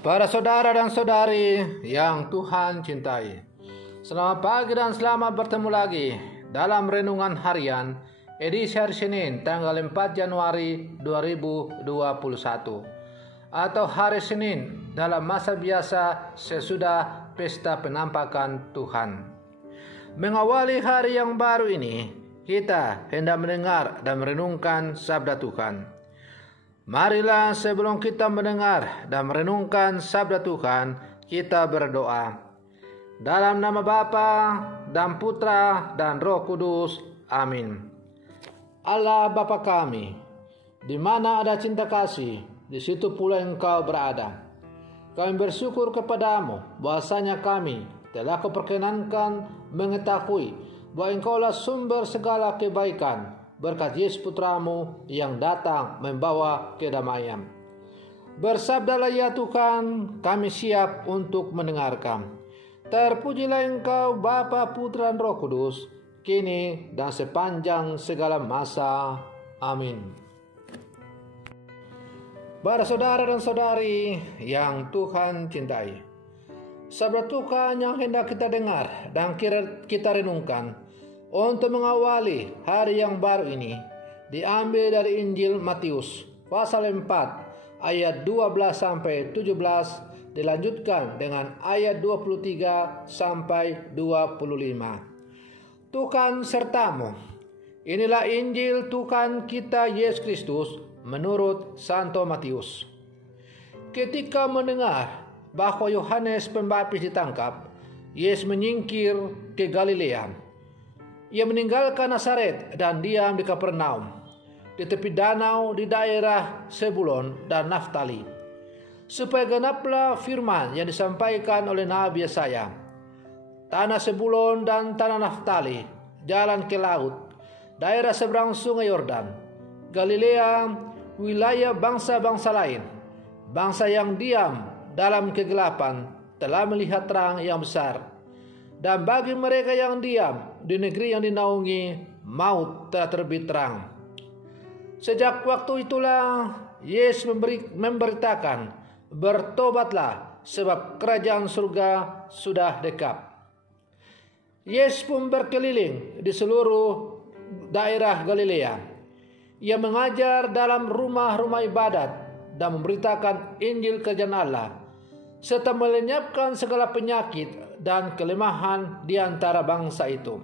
Para saudara dan saudari yang Tuhan cintai, selamat pagi dan selamat bertemu lagi dalam Renungan Harian edisi hari Senin tanggal 4 Januari 2021 atau hari Senin dalam masa biasa sesudah pesta penampakan Tuhan. Mengawali hari yang baru ini, kita hendak mendengar dan merenungkan sabda Tuhan. Marilah sebelum kita mendengar dan merenungkan sabda Tuhan, kita berdoa. Dalam nama Bapa dan Putra dan Roh Kudus. Amin. Allah Bapa kami, di mana ada cinta kasih, di situ pula Engkau berada. Kami bersyukur kepadamu bahwasanya kami telah Kau perkenankan mengetahui bahwa Engkaulah sumber segala kebaikan, berkat Yesus Putramu yang datang membawa kedamaian. Bersabdalah ya Tuhan, kami siap untuk mendengarkan. Terpujilah Engkau Bapa, Putra, dan Roh Kudus, kini dan sepanjang segala masa. Amin. Para saudara dan saudari yang Tuhan cintai, sabda Tuhan yang hendak kita dengar dan kita renungkan untuk mengawali hari yang baru ini diambil dari Injil Matius pasal 4 ayat 12 sampai 17, dilanjutkan dengan ayat 23 sampai 25. Tuhan sertamu. Inilah Injil Tuhan kita Yesus Kristus menurut Santo Matius. Ketika mendengar bahwa Yohanes Pembaptis ditangkap, Yesus menyingkir ke Galilea. Ia meninggalkan Nazaret dan diam di Kapernaum, di tepi danau di daerah Zebulon dan Naftali, supaya genaplah firman yang disampaikan oleh Nabi Yesaya. Tanah Zebulon dan tanah Naftali, jalan ke laut, daerah seberang sungai Yordan, Galilea, wilayah bangsa-bangsa lain, bangsa yang diam dalam kegelapan telah melihat terang yang besar. Dan bagi mereka yang diam di negeri yang dinaungi maut telah terbit terang. Sejak waktu itulah Yesus memberitakan, bertobatlah sebab kerajaan surga sudah dekat. Yesus pun berkeliling di seluruh daerah Galilea. Ia mengajar dalam rumah-rumah ibadat dan memberitakan Injil kerajaan Allah, serta melenyapkan segala penyakit dan kelemahan di antara bangsa itu.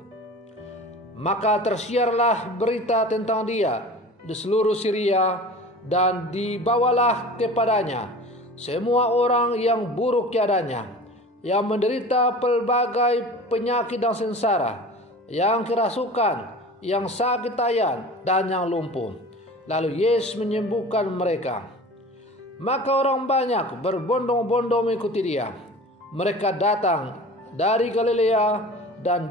Maka tersiarlah berita tentang dia di seluruh Syria, dan dibawalah kepadanya semua orang yang buruk keadaannya, yang menderita pelbagai penyakit dan sengsara, yang kerasukan, yang sakit tayan, dan yang lumpuh. Lalu Yesus menyembuhkan mereka. Maka orang banyak berbondong-bondong mengikuti dia. Mereka datang dari Galilea dan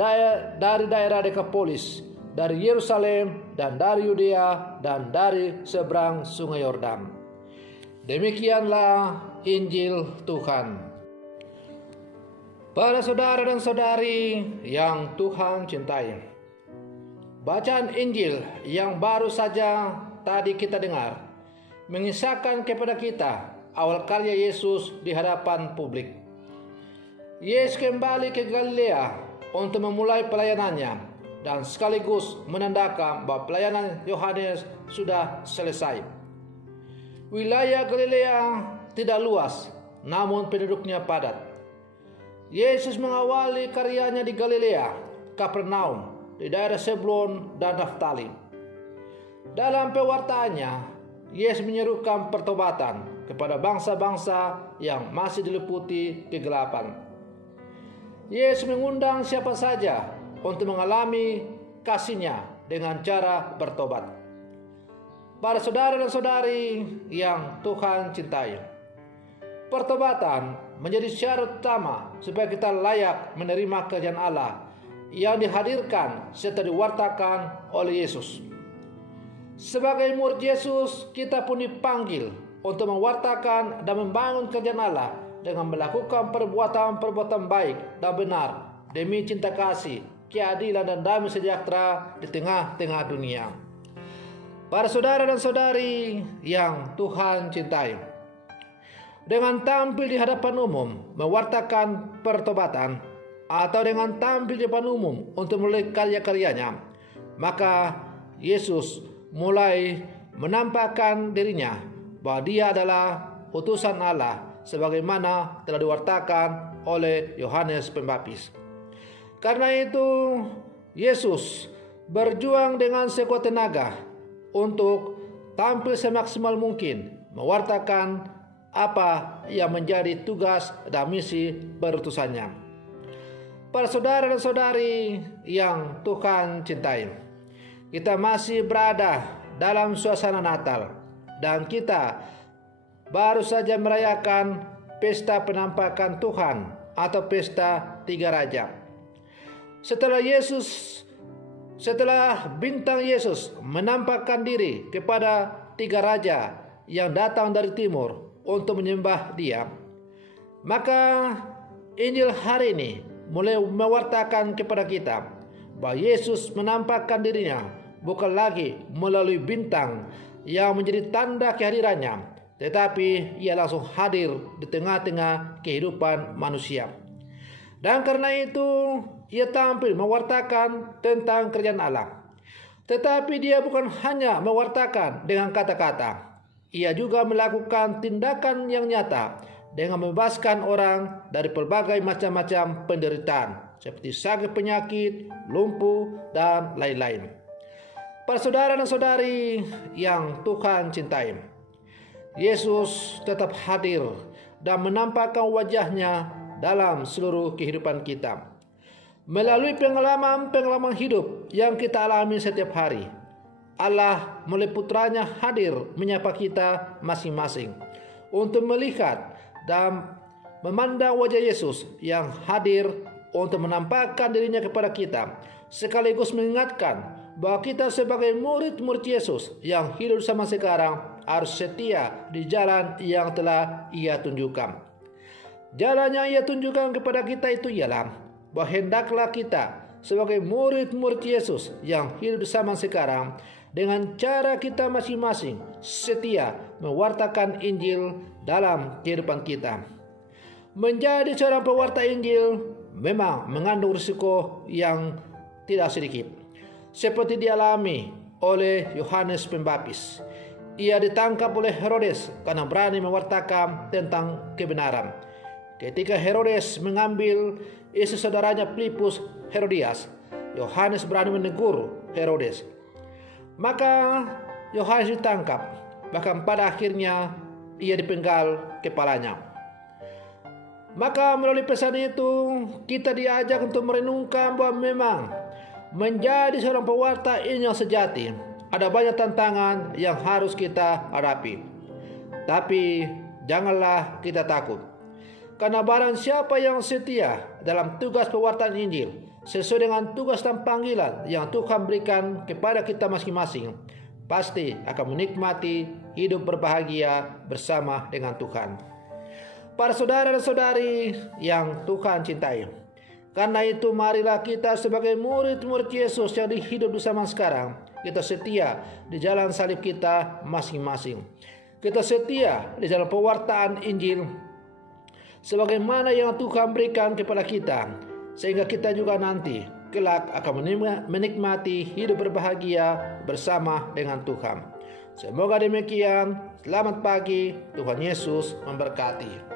dari daerah Dekapolis, dari Yerusalem dan dari Yudea dan dari seberang sungai Yordan. Demikianlah Injil Tuhan. Para saudara dan saudari yang Tuhan cintai, bacaan Injil yang baru saja tadi kita dengar mengisahkan kepada kita awal karya Yesus di hadapan publik. Yesus kembali ke Galilea untuk memulai pelayanannya dan sekaligus menandakan bahwa pelayanan Yohanes sudah selesai. Wilayah Galilea tidak luas, namun penduduknya padat. Yesus mengawali karyanya di Galilea, Kapernaum, di daerah Zebulon dan Naftali. Dalam pewartaannya, Yesus menyerukan pertobatan kepada bangsa-bangsa yang masih diliputi kegelapan. Yesus mengundang siapa saja untuk mengalami kasih-Nya dengan cara bertobat. Para saudara dan saudari yang Tuhan cintai, pertobatan menjadi syarat utama supaya kita layak menerima kerajaan Allah yang dihadirkan serta diwartakan oleh Yesus. Sebagai murid Yesus, kita pun dipanggil untuk mewartakan dan membangun kerajaan Allah dengan melakukan perbuatan-perbuatan baik dan benar demi cinta kasih, keadilan dan damai sejahtera di tengah-tengah dunia. Para saudara dan saudari yang Tuhan cintai, dengan tampil di hadapan umum mewartakan pertobatan, atau dengan tampil di depan umum untuk melalui karya-karyanya, maka Yesus mulai menampakkan dirinya bahwa dia adalah utusan Allah sebagaimana telah diwartakan oleh Yohanes Pembaptis. Karena itu Yesus berjuang dengan sekuat tenaga untuk tampil semaksimal mungkin mewartakan apa yang menjadi tugas dan misi perutusannya. Para saudara dan saudari yang Tuhan cintai, kita masih berada dalam suasana Natal dan kita baru saja merayakan pesta penampakan Tuhan atau pesta Tiga Raja. Setelah bintang Yesus menampakkan diri kepada tiga raja yang datang dari timur untuk menyembah Dia, maka Injil hari ini mulai mewartakan kepada kita bahwa Yesus menampakkan dirinya bukan lagi melalui bintang yang menjadi tanda kehadirannya, tetapi Ia langsung hadir di tengah-tengah kehidupan manusia. Dan karena itu Ia tampil mewartakan tentang kerajaan Allah. Tetapi Dia bukan hanya mewartakan dengan kata-kata, Ia juga melakukan tindakan yang nyata dengan membebaskan orang dari berbagai macam-macam penderitaan seperti sakit penyakit, lumpuh, dan lain-lain. Para saudara dan saudari yang Tuhan cintai, Yesus tetap hadir dan menampakkan wajahnya dalam seluruh kehidupan kita. Melalui pengalaman-pengalaman hidup yang kita alami setiap hari, Allah melalui putranya hadir menyapa kita masing-masing untuk melihat dan memandang wajah Yesus yang hadir untuk menampakkan dirinya kepada kita, sekaligus mengingatkan bahwa kita sebagai murid-murid Yesus yang hidup sama sekarang harus setia di jalan yang telah Ia tunjukkan. Jalan yang Ia tunjukkan kepada kita itu ialah bahwa hendaklah kita sebagai murid-murid Yesus yang hidup sama sekarang dengan cara kita masing-masing setia mewartakan Injil dalam kehidupan kita. Menjadi seorang pewarta Injil memang mengandung risiko yang tidak sedikit, seperti dialami oleh Yohanes Pembaptis. Ia ditangkap oleh Herodes karena berani mewartakan tentang kebenaran. Ketika Herodes mengambil istri saudaranya Filipus Herodias, Yohanes berani menegur Herodes. Maka Yohanes ditangkap, bahkan pada akhirnya ia dipenggal kepalanya. Maka melalui pesan itu kita diajak untuk merenungkan bahwa memang menjadi seorang pewarta Injil yang sejati ada banyak tantangan yang harus kita hadapi. Tapi janganlah kita takut, karena barang siapa yang setia dalam tugas pewartaan Injil sesuai dengan tugas dan panggilan yang Tuhan berikan kepada kita masing-masing, pasti akan menikmati hidup berbahagia bersama dengan Tuhan. Para saudara dan saudari yang Tuhan cintai, karena itu marilah kita sebagai murid-murid Yesus yang hidup di zaman sekarang, kita setia di jalan salib kita masing-masing. Kita setia di jalan pewartaan Injil sebagaimana yang Tuhan berikan kepada kita, sehingga kita juga nanti kelak akan menikmati hidup berbahagia bersama dengan Tuhan. Semoga demikian. Selamat pagi. Tuhan Yesus memberkati.